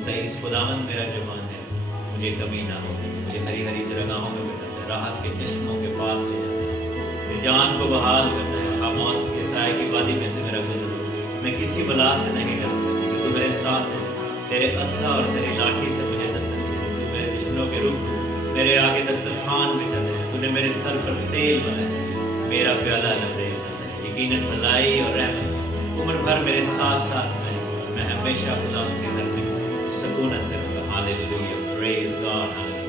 23 खुदावंद मेरा जवान है, मुझे कमी ना हो, मुझे हरी हरी जगहों में बैठाता है, राहत के चश्मों के पास ले जाता है, मेरी जान को बहाल करता है। आप मौत के साए की वादी में से मेरा गुजर, मैं किसी बला से नहीं डरता, क्योंकि तू मेरे साथ है। तेरे अस्सा और तेरी लाठी से मुझे तसल्ली है। तू मेरे दुश्मनों के रूप मेरे आगे दस्तरखान में चले, तूने मेरे सर पर तेल बनाया, मेरा प्याला लबरेज है। यकीनन भलाई और रहमत उम्र भर मेरे साथ साथ है। मैं हमेशा खुदा के घर में सुकूनत करूँगा। Hallelujah, praise God.